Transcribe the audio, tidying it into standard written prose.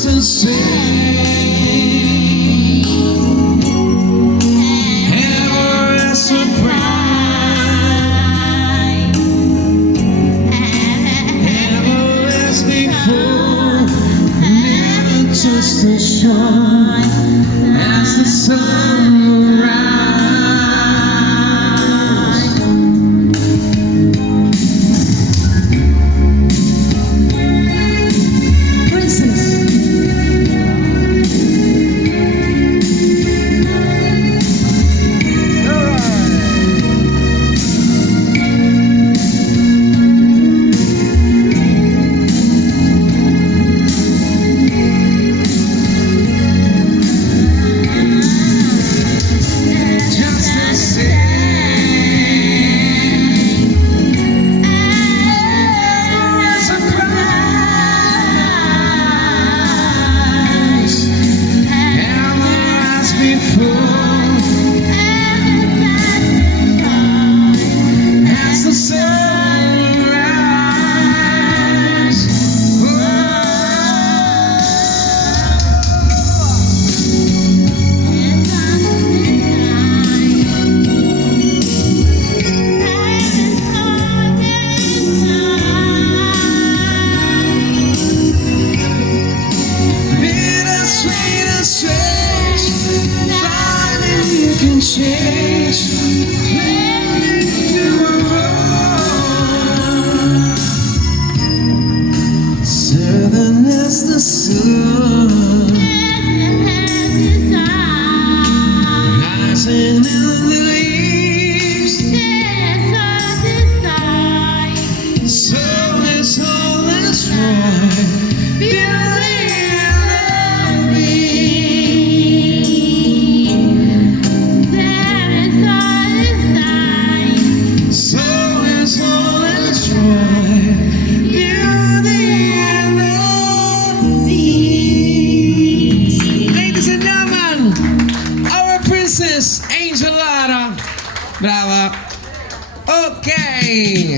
just the same. Ever as a bride, ever as before, never just as shine as the sunrise. Change, let do a wrong. Southern as the sun, rising in the leaves. So is all that's right. Beauty and Angel Lara. Brava. Ok.